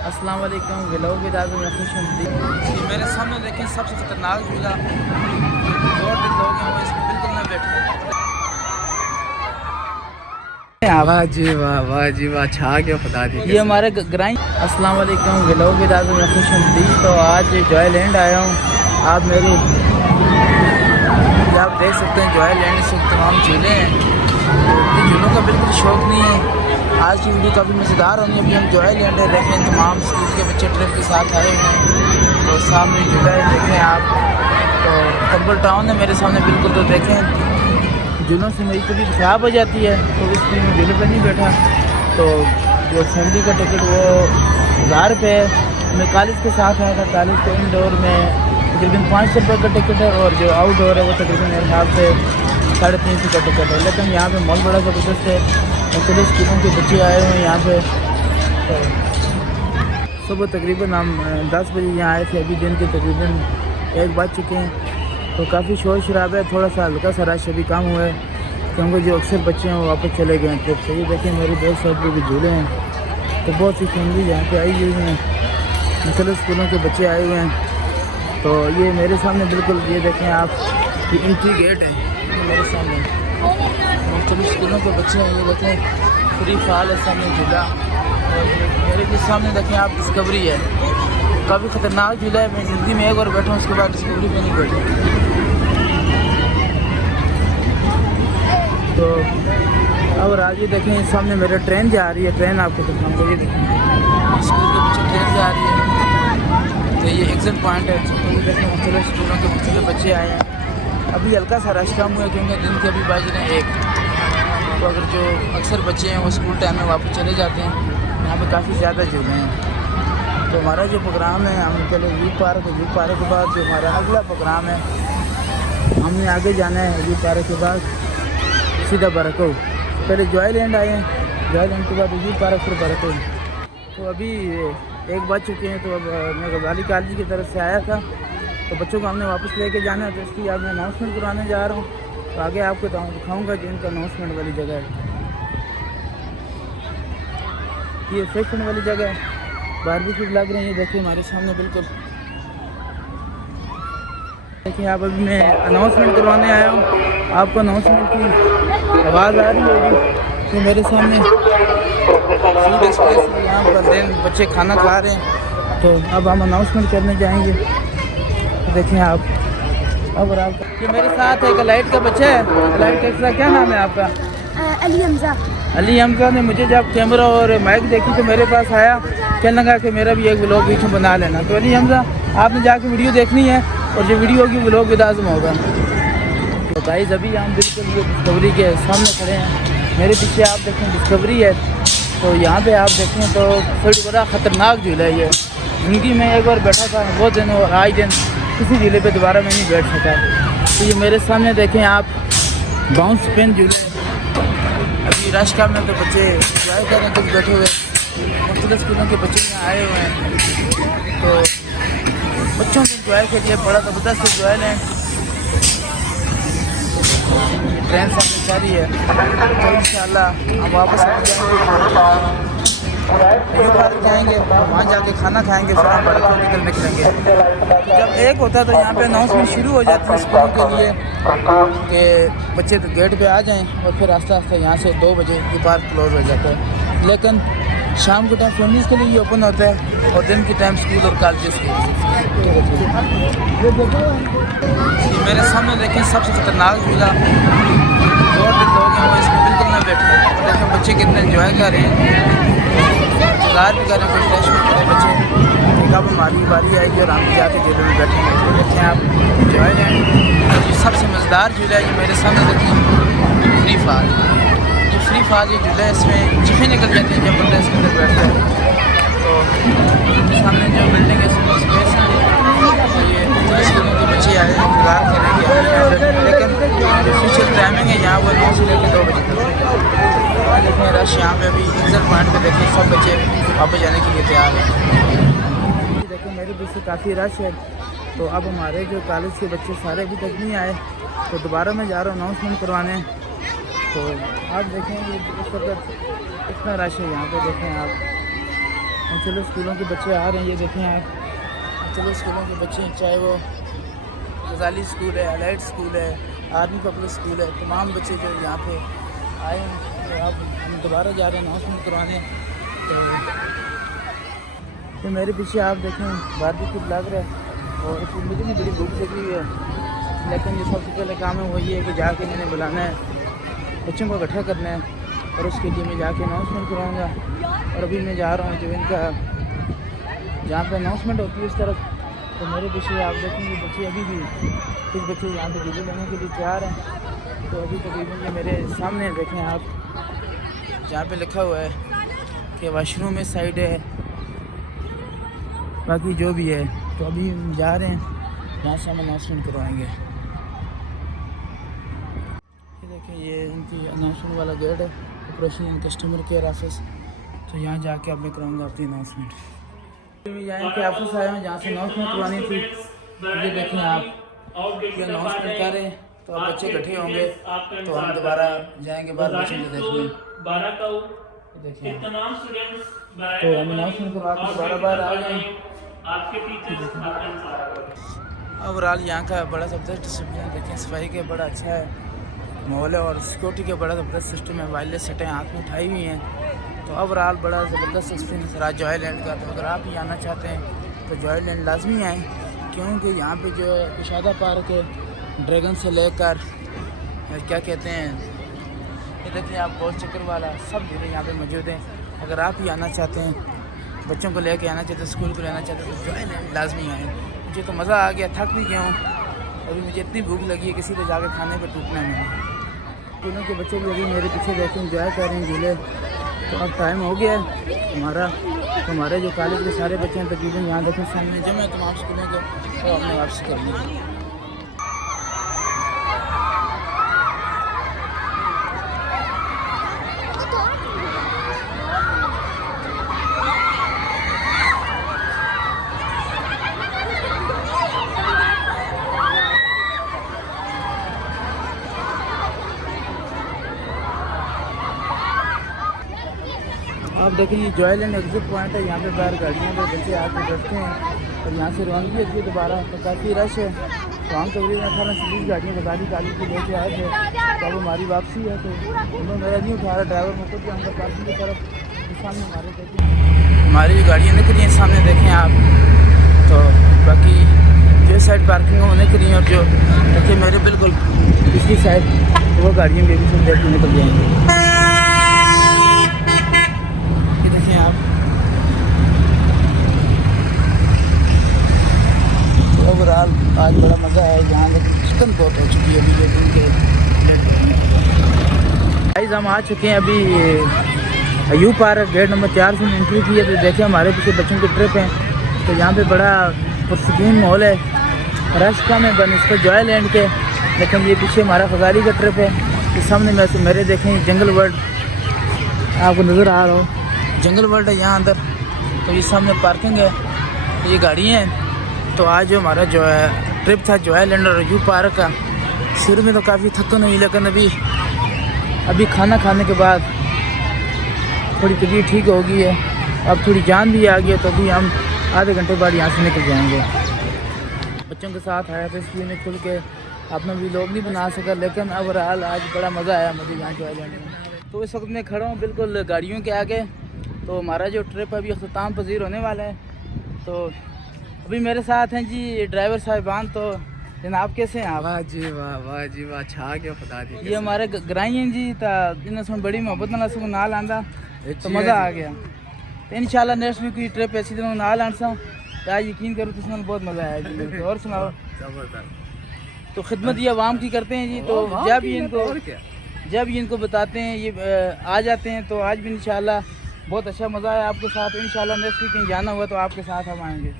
अस्सलाम वालेकुम। Vlog with आज़म में खुश आमदीद। मेरे सामने देखें सबसे खतरनाक झूला, जोर दिल लोग हैं वो इसमें बिल्कुल ना बैठे। वाह जी वाह छा के खुदा दी। ये हमारे ग्राइन। अस्सलाम वालेकुम। व्लॉग विद आज़म में खुश आमदीद। तो आज जॉयलैंड आया हूँ। आप मेरी आप देख सकते हैं जॉयलैंड से तमाम झूले हैं। तो झूलों का बिल्कुल शौक़ नहीं है। आज की वीडियो काफ़ी मज़ेदार होनी है। अभी हम जॉयलैंड देखें, तमाम स्कूल के बच्चे ट्रिप के साथ आए हुए हैं। तो सामने झूला है, देखें आप। तो कंबल टाउन है मेरे सामने बिल्कुल। तो देखें झूलों से मेरी तबीयत ख़राब हो जाती है, तो इसलिए मैं झूले पर नहीं बैठा। तो जो फैमिली का टिकट वो 1000 रुपये है। मैं कॉलेज के साथ आया था। कॉलेज के इंडोर में तकरीबन 500 रुपये का टिकट है, और जो आउटडोर है वो तकरीबन मेरे हिसाब से 350 का टिकट है। लेकिन यहाँ पे मॉल बड़ा ज़बरदस्त है। मुख्तलिफ स्कूलों के बच्चे आए हुए हैं यहाँ पे। तो सुबह तकरीबन हम 10 बजे यहाँ आए थे। अभी दिन के तकरीबन 1 बज चुके हैं। तो काफ़ी शोर शराबा है, थोड़ा सा हल्का सा रश अभी कम हुआ है, क्योंकि जो अक्सर बच्चे हैं वो वापस चले गए हैं ट्रिप से। ये देखें मेरे दोस्त साहब भी झूले हैं। तो बहुत सी फैमिली यहाँ पे आई हुई हैं, मुख्तलिफ स्कूलों के बच्चे आए हुए हैं। तो ये मेरे सामने बिल्कुल ये देखें आप, ये एंट्री गेट है। ये मेरे सामने मुख्तलिफ स्कूलों के बच्चे हैं। ये देखें फ्री फॉल है सामने झूला। और मेरे के सामने देखें आप डिस्कवरी है। काफ़ी ख़तरनाक झूला है। मैं ज़िंदगी में एक बार बैठा हूँ, उसके बाद डिस्कवरी पे नहीं बैठा। तो अब आज ये देखें सामने मेरे ट्रेन जा रही है। ट्रेन आपको दिखाऊंगा। ये देखें स्कूल के पीछे ट्रेन जा रही है। तो ये एग्जिट पॉइंट है। तो ये देखें मुख्तलिफ स्कूलों के बच्चों के बच्चे आए हैं। अभी हल्का सा रश कम हुआ है, क्योंकि दिन के अभी बज रहे हैं 1। तो अगर जो अक्सर बच्चे हैं वो स्कूल टाइम में वापस चले जाते हैं। यहाँ पे काफ़ी ज़्यादा झूले हैं। तो हमारा जो प्रोग्राम है, हम पहले व्यू पार्क के बाद जो हमारा अगला प्रोग्राम है, हमने आगे जाना है। व्यू पार्क के बाद सीधा बरको। पहले जॉयलैंड आए हैं, जॉयलैंड के बाद व्यू पार्क, फिर बरको। तो अभी 1 बज चुके हैं। तो अब मैं गजाली कॉलेज की तरफ से आया था। तो बच्चों को हमने वापस लेके जाना है, तो इसकी आज मैं अनाउंसमेंट कराने जा रहा हूँ। तो आगे आपको दिखाऊंगा जो इनका अनाउंसमेंट वाली जगह है। ये सेक्शन वाली जगह है, बारबेक्यू लग रहे हैं। ये देखिए हमारे सामने बिल्कुल। देखिए आप, अभी मैं अनाउंसमेंट करवाने आया हूँ। आपको अनाउंसमेंट की आवाज़ आ रही होगी। तो मेरे सामने फूड एक्सप्रेस यहाँ पर दिन बच्चे खाना खा रहे हैं। तो अब हम अनाउंसमेंट करने जाएंगे। तो देखें आप, अब आप ये मेरे साथ एक लाइट का बच्चा है। लाइट का क्या नाम है आपका? अली हमजा। अली हमजा ने मुझे जब कैमरा और माइक देखी तो मेरे पास आया, कहने लगा कि मेरा भी एक व्लॉग बीच में बना लेना। तो अली हमजा, आपने जाके वीडियो देखनी है, और जो वीडियो होगी व्लॉग विद आज़म होगा। तो गाइस अभी हम बिल्कुल ये डिस्कवरी के सामने खड़े हैं। मेरे पीछे आप देखें डिस्कवरी है। तो यहाँ पर आप देखें तो थोड़ी बड़ा ख़तरनाक झूला है ये। ज़िंदगी में एक बार बैठा था वो दिन, और आज दिन किसी झूले पे दोबारा मैं नहीं बैठ सका। तो ये मेरे सामने देखें आप, बाउंस पेन झूले। अभी रश का में तो बच्चे इंजॉय कर रहे हैं, कुछ बैठे हुए मुख्तलिफ स्कूलों के बच्चे यहाँ आए हुए हैं। तो बच्चों के इंजॉय के लिए बड़ा ज़बरदस्त इंजॉय है। ट्रेन सामने जा रही है। तो इंशाल्लाह हम वापस जाएंगे, वहाँ जाके खाना खाएंगे, फिर हम बरकों की तरफ निकलेंगे। जब 1 होता है तो यहाँ पे अनाउंसमेंट शुरू हो जाती है स्कूलों के लिए कि बच्चे तो गेट पे आ जाएं, और फिर आस्ते आस्ते यहाँ से 2 बजे ये पार्क क्लोज हो जाता है। लेकिन शाम के टाइम फैमिलीज़ के लिए ये ओपन होता है, और दिन के टाइम स्कूल और कॉलेज के लिए। मेरे सामने देखें सबसे खतरनाक झूला, जोर दिल लोग हैं वो इसमें बिल्कुल ना बैठे। देखें बच्चे कितने इंजॉय कर रहे हैं, इंतजार भी कर रहे हैं। कोई फ्रेश में खड़े बच्चे, कब हमारी बारी आएगी और हम जाके झूले में बैठेंगे। तो देखें आप इंजॉय करें। ये सबसे मज़ेदार झूला है। ये मेरे सामने देखें फ्री फॉल। ये फ्री फॉल ये झूला है, इसमें चिपे निकल जाते हैं जब बंदा इसके अंदर बैठता है। तो सामने जो बिल्डिंग है स्पेस है, ये स्कूलों के बच्चे आए इंतजार करेंगे। लेकिन जो फ्यूचर टाइमिंग है यहाँ वो 9 से लेकर 2 बजे तक। देखें रश यहाँ पे अभी एग्जिट पॉइंट पे देखें सब बच्चे वापस जाने के लिए तैयार हैं। देखें मेरे बीच से काफ़ी रश है। तो अब हमारे जो कॉलेज के बच्चे सारे अभी तक नहीं आए, तो दोबारा मैं जा रहा हूँ अनाउंसमेंट करवाने। तो आप देखें ये इस वक्त इतना रश है यहाँ पे। देखें आप और चलो स्कूलों के बच्चे आ रहे हैं, ये देखें आप। चलो स्कूलों के बच्चे हैं, चाहे वो गजाली स्कूल है, अलाइड स्कूल है, आर्मी पब्लिक स्कूल है, तमाम बच्चे जो यहाँ पे आए हैं। तो अब हम दोबारा जा रहे हैं अनाउंसमेंट करवाने। तो मेरे पीछे आप देखें बारबेक्यू लग रहा है और फिर मुझे भी बड़ी भूख लगी हुई है, लेकिन जो सबसे पहले काम है वो ये है कि जाके मैंने बुलाना है, बच्चों को इकट्ठा करना है और उसके लिए मैं जाके अनाउंसमेंट कराऊँगा। और अभी मैं जा रहा हूँ जो इनका जहाँ पे अनाउंसमेंट होती है उस तरफ। तो मेरे पीछे आप देखेंगे बच्चे अभी भी कुछ बच्चे यहाँ पे झूले लेने के लिए तैयार हैं। तो अभी तकरीबन ये मेरे सामने देखें आप, जहाँ पे लिखा हुआ है कि वाशरूम इस साइड है, बाकी जो भी है। तो अभी हम जा रहे हैं, यहाँ से हम अनाउंसमेंट करवाएंगे। ये देखें ये इनकी अनाउंसमेंट वाला गेट है, operation and customer care office. तो यहाँ जाके अब मैं कराऊँगा अपनी अनाउंसमेंट। यहाँ इनके ऑफिस आए हैं जहाँ से अनाउंसमेंट करवानी थी। ये देखें आप, ये अनाउंसमेंट कर रहे हैं। तो अब बच्चे इकट्ठे होंगे तो हम दोबारा जाएंगे बाहर बच्चों को देखने। देखिए तो हम अनाउंसमेंट करवा के दोबारा बाहर आ गए। ओवरऑल यहाँ का बड़ा ज़बरदस्त डिसिप्लिन देखें, सफाई का बड़ा अच्छा है माहौल है और सिक्योरिटी का बड़ा ज़बरदस्त सिस्टम है। वायरलेस सेटें हाथ में उठाई हुई हैं। तो ओवरऑल बड़ा ज़बरदस्त एक्सपीरियंस रहा जॉय लैंड का। तो अगर आप भी आना चाहते हैं तो जॉय लैंड लाजमी आएँ, क्योंकि यहाँ पे जो है कुशादा पार्क है, ड्रैगन से लेकर क्या कहते हैं, ये देखिए आप गोल चक्कर वाला सब झूले यहाँ पे मौजूद हैं। अगर आप ही आना चाहते हैं, बच्चों को लेके आना चाहते हैं, स्कूल को लेना चाहते हैं तो जॉय लैंड लाजमी आएँ। मुझे तो मज़ा आ गया, थक भी गया हूँ। अभी मुझे इतनी भूख लगी है किसी पे जाके खाने पर टूटना नहीं। स्कूलों के बच्चे भी अभी मेरे पीछे देखें इंजॉय कर रहे हैं झूले। तो अब टाइम हो गया है हमारा। तो हमारे जो कॉलेज के सारे बच्चे हैं तकरीबन यहाँ देखें सामने जमा है तमाम स्कूलों के, तो हमने वापसी करनी है। आप देखिए ये जॉय लैंड एग्जिट पॉइंट है, यहाँ पे बाहर गाड़ियाँ पे बच्चे आके बैठते हैं और यहाँ से रवानगी होती है दोबारा। तो काफ़ी रश है। तो हम तकरीबन 18 से 20 गाड़ियाँ गजाली कॉलेज की लेके आए थे। तो अब हमारी वापसी है। तो उन्होंने मेरा नहीं उठा रहा ड्राइवर में, खुद जाऊँगा पार्किंग की तरफ। सामने हमारी गाड़ियाँ निकल रही हैं, सामने देखें आप। तो बाकी जो साइड पार्किंग है वो निकल रही है और जो देखिए मेरे बिल्कुल पिछली साइड वो गाड़ियाँ भी सब देख के निकल जाएंगी। आप तो ओवरऑल आज बड़ा मज़ा आया। यहाँ लेकिन चिकन बहुत हो चुकी है अभी जो दिन के गाइस। हम आ चुके हैं अभी यू पार्क, गेट नंबर 4 से एंट्री की है। तो देखें हमारे पीछे बच्चों की ट्रिप है। तो यहाँ पे बड़ा पुरसकून माहौल है, रश कम है बनस्बत जॉय लैंड के। लेकिन ये पीछे हमारा खजाली का ट्रिप है। तो सामने मेरे देखें जंगल वर्ल्ड आपको नज़र आ रहा हो, जंगल वर्ल्ड है यहाँ अंदर। तो ये सामने पार्किंग है, ये गाड़ी हैं। तो आज जो हमारा जो है ट्रिप था जॉय लैंड और यू पार्क का, शुरू में तो काफ़ी थकन हुई, लेकिन अभी खाना खाने के बाद थोड़ी तबीयत ठीक हो गई है, अब थोड़ी जान भी आ गई है। तो अभी हम आधे घंटे बाद यहाँ से निकल जाएंगे। बच्चों के साथ आया था इसलिए मैं खुल के अपना भी लोग नहीं बना सका, लेकिन ओवरऑल आज बड़ा मज़ा आया मुझे यहाँ जॉय लैंड में। तो इस वक्त मैं खड़ा हूँ बिल्कुल गाड़ियों के आगे। तो हमारा जो ट्रिप अभी अख्ताम पजीर होने वाला है। तो अभी मेरे साथ हैं जी ड्राइवर साहिबान। तो जनाब कैसे हैं आप? वाह जी वाह, वाह जी वाह, छा गया खुदा दी। ये हमारे ग्राई हैं जी। तो इन्हें बड़ी मोहब्बत नाल आंदा तो मज़ा आ गया। तो इंशाल्लाह नेक्स्ट में कोई ट्रिप ऐसी दिन नाल आन सा तो आज यकीन करो तो इसमें बहुत मज़ा आया जी। और सुनाओ। तो खिदमत ये आवाम की करते हैं जी। तो जब इनको बताते हैं ये आ जाते हैं। तो आज भी इंशाल्लाह बहुत अच्छा मज़ा आया आपके साथ। इंशाल्लाह नेक्स्ट वीक कहीं जाना हुआ तो आपके साथ हम आएंगे।